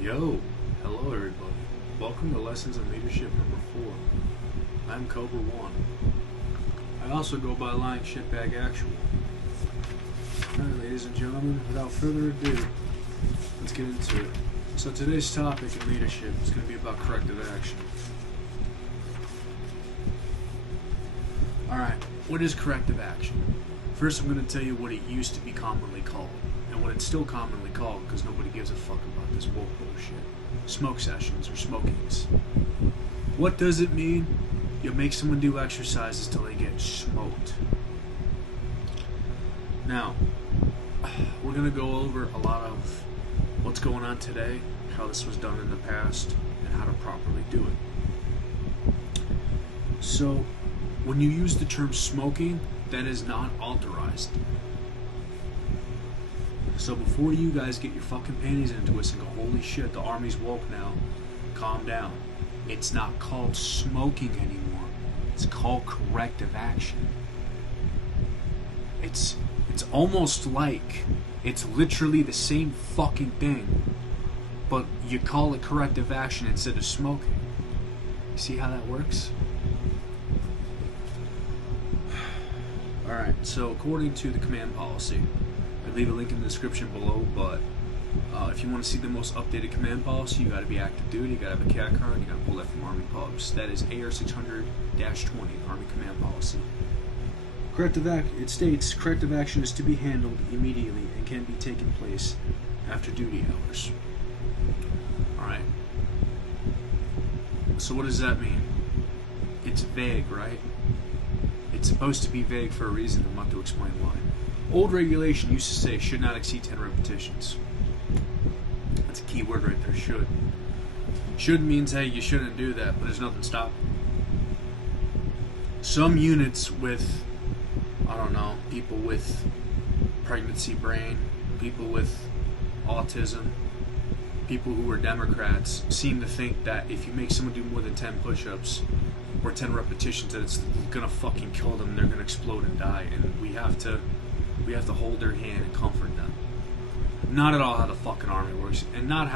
Yo, hello everybody. Welcome to Lessons in Leadership number 4. I'm Cobra 1. I also go by Lying Shitbag Actual. Alright, ladies and gentlemen, without further ado, let's get into it. So today's topic in leadership is going to be about corrective action. Alright, what is corrective action? First, I'm going to tell you what it used to be commonly called, and what it's still commonly called, because nobody gives a fuck about this woke bullshit. Smoke sessions or smokings. What does it mean? You make someone do exercises till they get smoked. Now, we're going to go over a lot of what's going on today, how this was done in the past, and how to properly do it. So, when you use the term smoking, that is not authorized. So before you guys get your fucking panties into it and go, holy shit, the Army's woke now, calm down. It's not called smoking anymore. It's called corrective action. It's almost like it's literally the same fucking thing, but you call it corrective action instead of smoking. See how that works? Alright, so according to the command policy, I'll leave a link in the description below, but if you want to see the most updated command policy, you got to be active duty, you got to have a CAT card, you got to pull that from Army Pubs. That is AR 600-20, Army Command Policy. It states, corrective action is to be handled immediately and can be taken place after duty hours. Alright. So what does that mean? It's vague, right? It's supposed to be vague for a reason. I'm about to explain why. Old regulation used to say should not exceed 10 repetitions. That's a key word right there, should. Should means, hey, you shouldn't do that, but there's nothing stopping. Some units with, I don't know, people with pregnancy brain, people with autism, people who are Democrats seem to think that if you make someone do more than 10 push-ups or 10 repetitions, that it's gonna fucking kill them and they're gonna explode and die, and we have to hold their hand and comfort them. Not at all how the fucking Army works, and not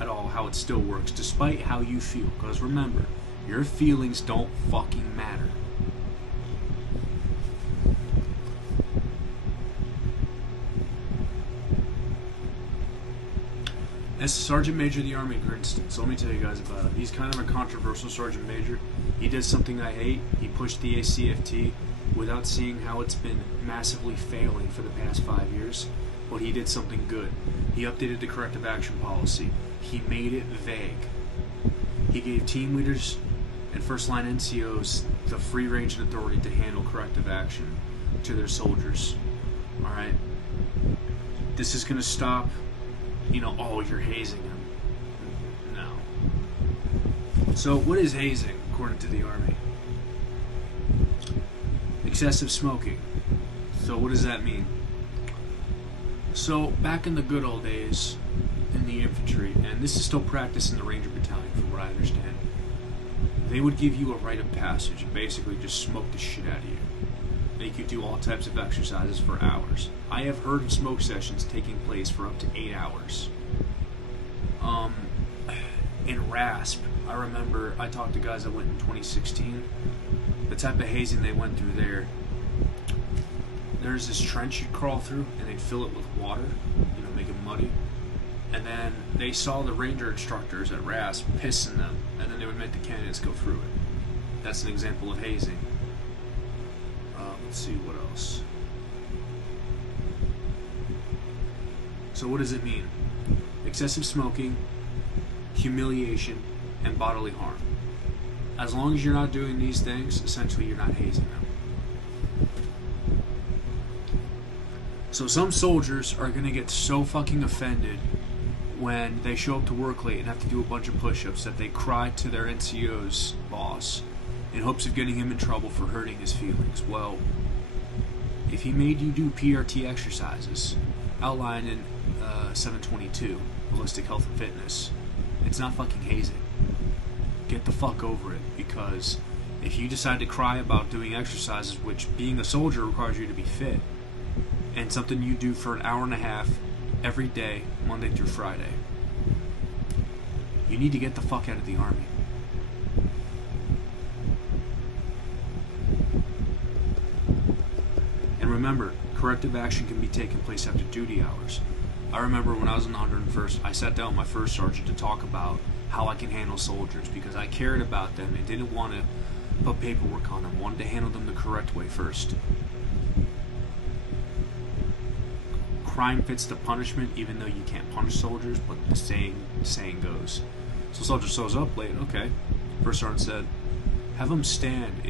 at all how it still works, despite how you feel, because remember, your feelings don't fucking matter. As Sergeant Major of the Army, for instance, let me tell you guys about it. He's kind of a controversial Sergeant Major. He did something I hate. He pushed the ACFT without seeing how it's been massively failing for the past 5 years. But he did something good. He updated the corrective action policy. He made it vague. He gave team leaders and first-line NCOs the free range and authority to handle corrective action to their soldiers. Alright? This is going to stop, oh, you're hazing him. No. So, what is hazing, according to the Army? Excessive smoking. So, what does that mean? So, back in the good old days, in the infantry, and this is still practiced in the Ranger Battalion, from what I understand, they would give you a rite of passage and basically just smoke the shit out of you. Make you do all types of exercises for hours. I have heard of smoke sessions taking place for up to 8 hours. In RASP, I remember I talked to guys that went in 2016. The type of hazing they went through there's this trench you'd crawl through, and they'd fill it with water, make it muddy. And then they saw the Ranger instructors at RASP piss in them, and then they would make the candidates go through it. That's an example of hazing. Let's see, what else? So what does it mean? Excessive smoking, humiliation, and bodily harm. As long as you're not doing these things, essentially you're not hazing them. So some soldiers are going to get so fucking offended when they show up to work late and have to do a bunch of push-ups that they cry to their NCO's boss in hopes of getting him in trouble for hurting his feelings. Well, if he made you do PRT exercises outlined in 722, Holistic Health and Fitness, it's not fucking hazing. Get the fuck over it, because if you decide to cry about doing exercises, which being a soldier requires you to be fit, and something you do for an hour and a half every day, Monday through Friday, you need to get the fuck out of the Army. And remember, corrective action can be taking place after duty hours. I remember when I was in the 101st, I sat down with my first sergeant to talk about how I can handle soldiers, because I cared about them and didn't want to put paperwork on them. I wanted to handle them the correct way first. Crime fits the punishment, even though you can't punish soldiers, but the saying goes. So soldier shows up late, okay. First sergeant said, have them stand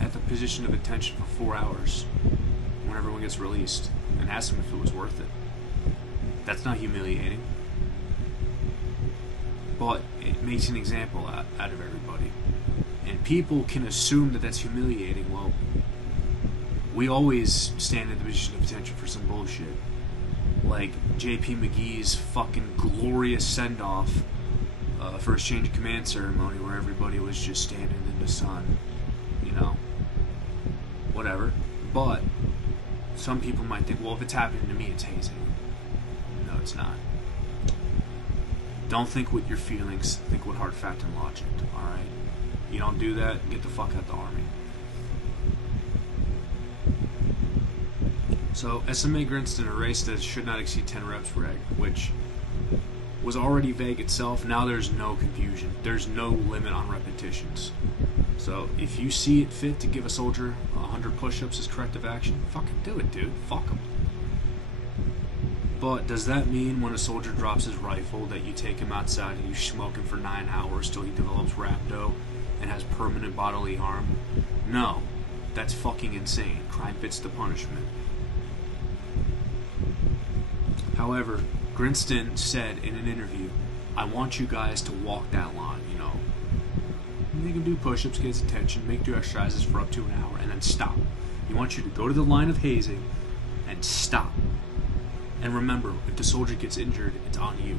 at the position of attention for 4 hours when everyone gets released, and ask them if it was worth it. That's not humiliating, but it makes an example out of everybody. And people can assume that that's humiliating. Well, we always stand in the position of attention for some bullshit. Like J.P. McGee's fucking glorious send-off for his change of command ceremony, where everybody was just standing in the sun, you know, whatever. But some people might think, well, if it's happening to me, it's hazing. No, it's not. Don't think with your feelings, think with hard fact and logic, alright? You don't do that, get the fuck out the Army. So, SMA Grinston erased the should not exceed 10 reps reg, which was already vague itself. Now there's no confusion. There's no limit on repetitions. So, if you see it fit to give a soldier 100 push-ups as corrective action, fucking do it, dude. Fuck them. But does that mean when a soldier drops his rifle that you take him outside and you smoke him for 9 hours till he develops rhabdo and has permanent bodily harm? No. That's fucking insane. Crime fits the punishment. However, Grinston said in an interview, I want you guys to walk that line, you know. Make him do push-ups, get his attention, make 2 exercises for up to an hour, and then stop. He wants you to go to the line of hazing and stop. And remember, if the soldier gets injured, it's on you.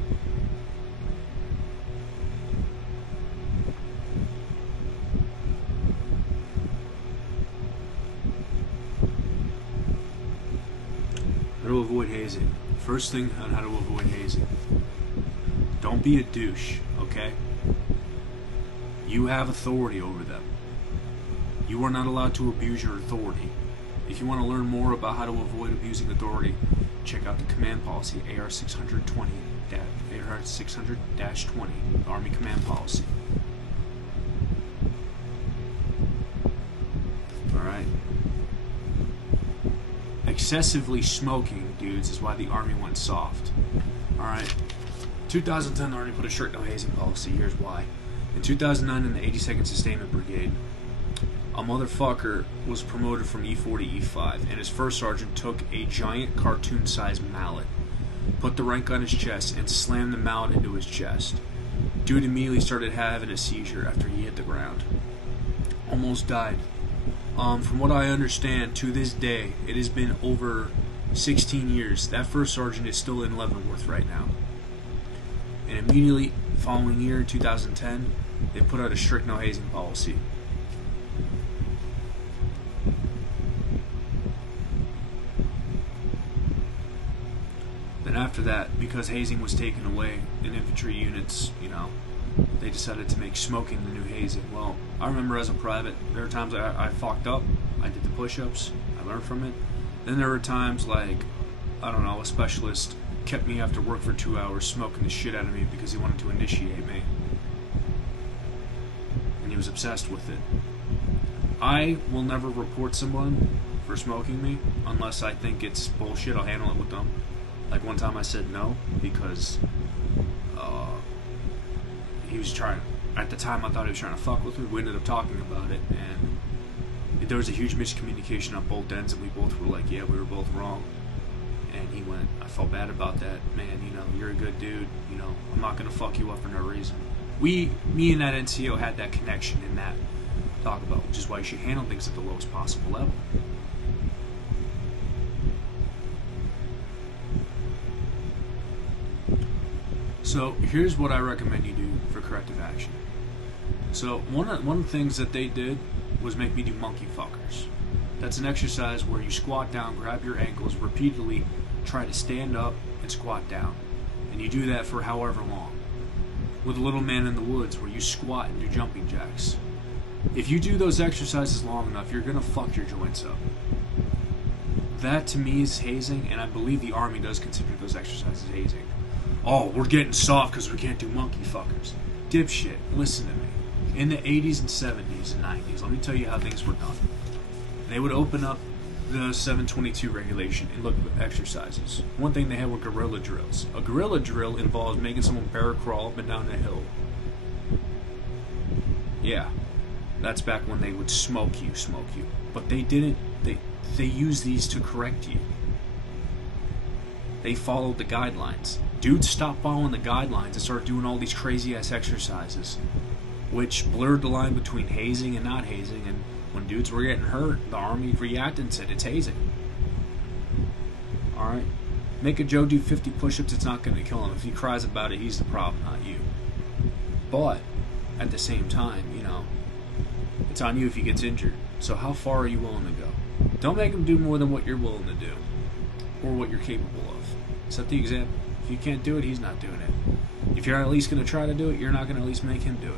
How to avoid hazing. First thing on how to avoid hazing. Don't be a douche, okay? You have authority over them. You are not allowed to abuse your authority. If you want to learn more about how to avoid abusing authority, check out the command policy, AR 620, AR 600-20, Army Command Policy. Alright. Excessively smoking, dudes, is why the Army went soft. Alright. 2010, the Army put a strict no hazing policy. Here's why. In 2009, in the 82nd Sustainment Brigade, a motherfucker was promoted from E4 to E5, and his first sergeant took a giant cartoon-sized mallet, put the rank on his chest, and slammed the mallet into his chest. Dude immediately started having a seizure after he hit the ground. Almost died. From what I understand, to this day, it has been over 16 years. That first sergeant is still in Leavenworth right now. And immediately following year, in 2010, they put out a strict no hazing policy. Then after that, because hazing was taken away in infantry units, you know, they decided to make smoking the new hazing. Well, I remember as a private, there were times I fucked up. I did the push-ups. I learned from it. Then there were times like, I don't know, a specialist kept me after work for 2 hours smoking the shit out of me because he wanted to initiate me. And he was obsessed with it. I will never report someone for smoking me unless I think it's bullshit. I'll handle it with them. Like one time I said no because he was trying, at the time I thought he was trying to fuck with me. We ended up talking about it, and there was a huge miscommunication on both ends, and we both were like, yeah, we were both wrong. And he went, I felt bad about that, man, you know, you're a good dude, you know, I'm not gonna fuck you up for no reason. Me and that NCO had that connection in that talk about, which is why you should handle things at the lowest possible level. So here's what I recommend you do for corrective action. So one of the things that they did was make me do monkey fuckers. That's an exercise where you squat down, grab your ankles, repeatedly try to stand up and squat down. And you do that for however long. with a little man in the woods where you squat and do jumping jacks. If you do those exercises long enough, you're going to fuck your joints up. That to me is hazing, and I believe the Army does consider those exercises hazing. Oh, we're getting soft because we can't do monkey fuckers. Dipshit, listen to me. In the 80s and 70s and 90s, let me tell you how things were done. They would open up the 722 regulation and look at exercises. One thing they had were guerrilla drills. A guerrilla drill involves making someone bear crawl up and down a hill. Yeah, that's back when they would smoke you. But they didn't, they used these to correct you. They followed the guidelines. Dudes stopped following the guidelines and started doing all these crazy ass exercises, which blurred the line between hazing and not hazing, and when dudes were getting hurt, the Army reacted and said it's hazing. Alright? Make a Joe do 50 push-ups, it's not going to kill him. If he cries about it, he's the problem, not you. But, at the same time, you know, it's on you if he gets injured. So how far are you willing to go? Don't make him do more than what you're willing to do, or what you're capable of. Set the example. If you can't do it, he's not doing it. If you're at least going to try to do it, you're not going to at least make him do it.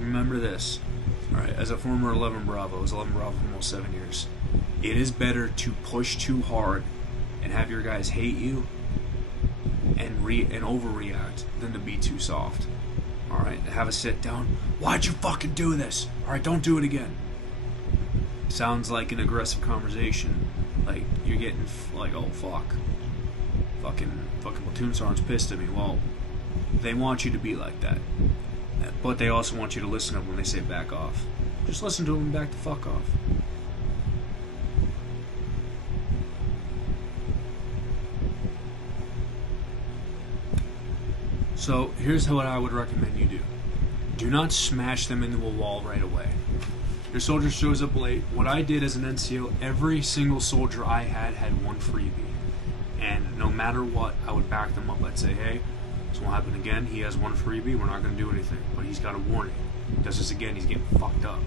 Remember this. Alright, as a former 11 Bravo, I was 11 Bravo for almost 7 years. It is better to push too hard and have your guys hate you and overreact than to be too soft. Alright, have a sit down. Why'd you fucking do this? Alright, don't do it again. Sounds like an aggressive conversation. Like, you're getting, like, oh fuck. Fucking platoon sergeant's pissed at me. Well, they want you to be like that. But they also want you to listen to them when they say back off. Just listen to them and back the fuck off. So, here's what I would recommend you do. Do not smash them into a wall right away. Your soldier shows up late. What I did as an NCO, every single soldier I had one freebie. And no matter what, I would back them up. I'd say, hey, this won't happen again. He has one freebie. We're not going to do anything. But he's got a warning. If he does this again, he's getting fucked up.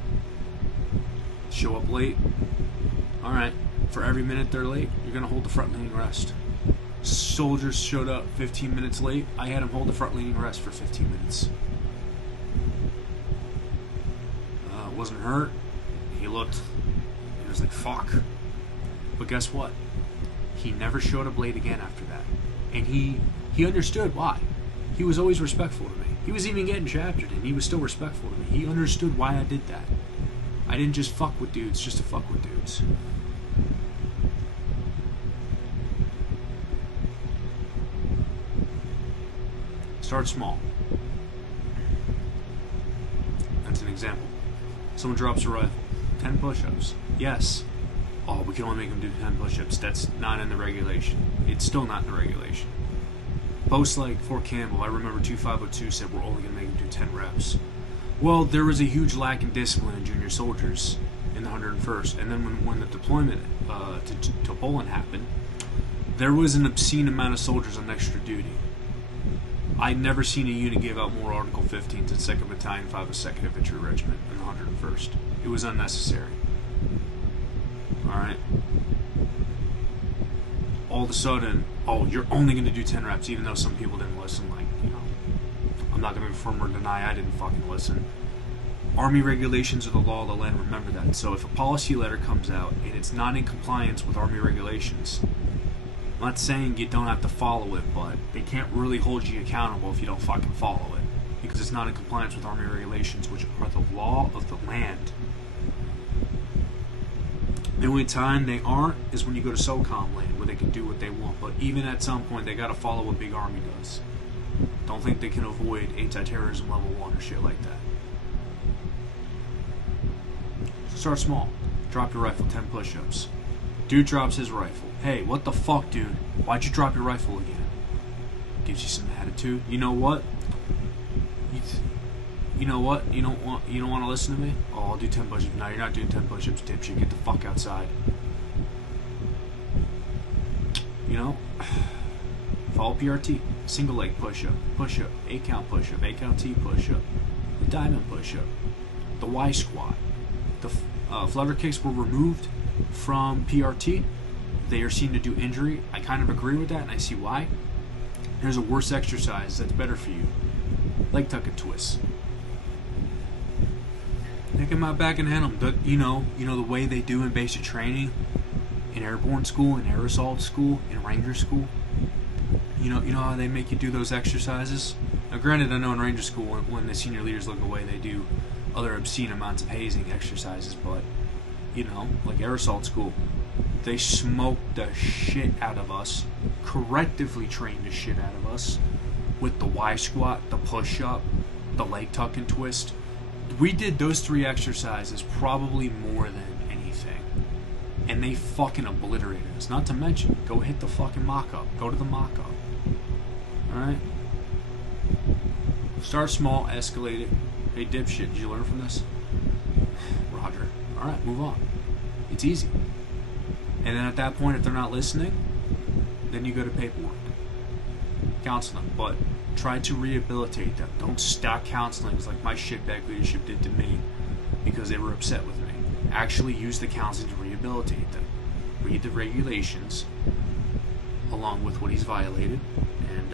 Show up late. Alright. For every minute they're late, you're going to hold the front leaning rest. Soldiers showed up 15 minutes late. I had him hold the front leaning rest for 15 minutes. Wasn't hurt. He was like, fuck. But guess what? He never showed up late again after that. And he understood why. He was always respectful to me. He was even getting chaptered and he was still respectful to me. He understood why I did that. I didn't just fuck with dudes just to fuck with dudes. Start small. That's an example. Someone drops a rifle. 10 push-ups. Yes. Oh, we can only make them do 10 push-ups. That's not in the regulation. It's still not in the regulation. Posts like Fort Campbell, I remember 2502 said we're only going to make them do 10 reps. Well, there was a huge lack in discipline in junior soldiers in the 101st. And then when the deployment to Poland happened, there was an obscene amount of soldiers on extra duty. I'd never seen a unit give out more Article 15s than 2nd Battalion, 5th 2nd Infantry Regiment in the 101st. It was unnecessary. Alright? All of a sudden, oh, you're only going to do 10 reps, even though some people didn't listen. Like, you know, I'm not going to affirm or deny I didn't fucking listen. Army regulations are the law of the land, remember that. So if a policy letter comes out and it's not in compliance with Army regulations, I'm not saying you don't have to follow it, but they can't really hold you accountable if you don't fucking follow it. Because it's not in compliance with Army regulations, which are the law of the land. The only time they aren't is when you go to SOCOM land, where they can do what they want. But even at some point, they gotta follow what Big Army does. Don't think they can avoid anti-terrorism level 1 or shit like that. Start small. Drop your rifle, 10 push-ups. Dude drops his rifle. Hey, what the fuck, dude? Why'd you drop your rifle again? Gives you some attitude. You know what? You know what? You don't want to listen to me? Oh, I'll do 10 push-ups. No, you're not doing 10 push-ups, dipshit. Get the fuck outside. You know? Follow PRT. Single leg push-up. Push-up. 8 count push-up. 8 count T push-up. The diamond push-up. The Y squat. Flutter kicks were removed from PRT. They are seen to do injury. I kind of agree with that, and I see why. There's a worse exercise that's better for you. Leg tuck and twist. Take him out back and hand them. You know the way they do in basic training, in airborne school, in air assault school, in ranger school. You know how they make you do those exercises? Now, granted, I know in ranger school, when the senior leaders look away, they do other obscene amounts of hazing exercises, but, like air assault school, they smoke the shit out of us, correctively train the shit out of us, with the Y squat, the push-up, the leg tuck and twist. We did those 3 exercises probably more than anything, and they fucking obliterated us. Not to mention, go hit the fucking mock-up. Go to the mock-up. Alright? Start small, escalate it. Hey, dipshit, did you learn from this? Roger. Alright, move on. It's easy. And then at that point, if they're not listening, then you go to paperwork. Counsel them, but try to rehabilitate them. Don't stop counseling like my shitbag leadership did to me because they were upset with me. Actually use the counseling to rehabilitate them. Read the regulations along with what he's violated and,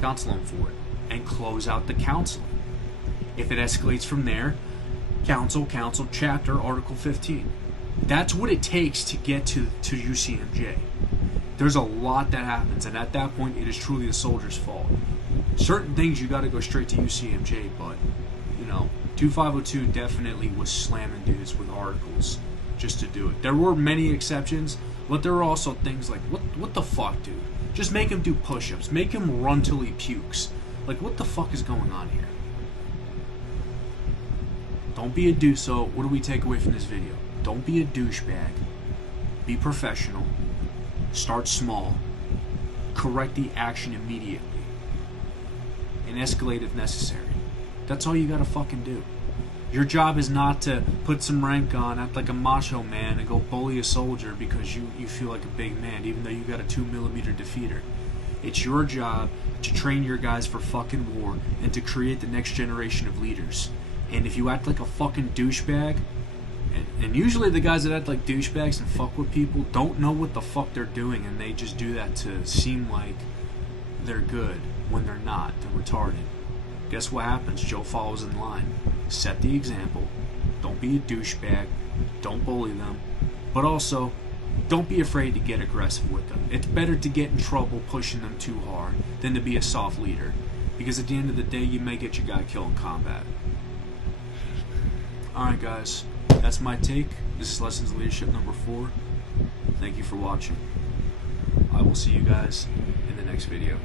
counsel him for it. And close out the counseling. If it escalates from there, counsel, chapter, Article 15. That's what it takes to get to UCMJ. There's a lot that happens, and at that point, it is truly the soldier's fault. Certain things you got to go straight to UCMJ, but 2502 definitely was slamming dudes with articles just to do it. There were many exceptions, but there were also things like, what the fuck, dude? Just make him do push-ups. Make him run till he pukes. Like, what the fuck is going on here? Don't be a douche. So, what do we take away from this video? Don't be a douchebag. Be professional. Start small. Correct the action immediately. And escalate if necessary. That's all you gotta fucking do. Your job is not to put some rank on, act like a macho man, and go bully a soldier because you feel like a big man, even though you got a 2mm defeater. It's your job to train your guys for fucking war and to create the next generation of leaders. And if you act like a fucking douchebag, and usually the guys that act like douchebags and fuck with people don't know what the fuck they're doing, and they just do that to seem like they're good when they're not. They're retarded. Guess what happens? Joe follows in line. Set the example. Don't be a douchebag. Don't bully them. But also, don't be afraid to get aggressive with them. It's better to get in trouble pushing them too hard than to be a soft leader. Because at the end of the day, you may get your guy killed in combat. Alright guys, that's my take. This is Lessons in Leadership number 4. Thank you for watching. I will see you guys in the next video.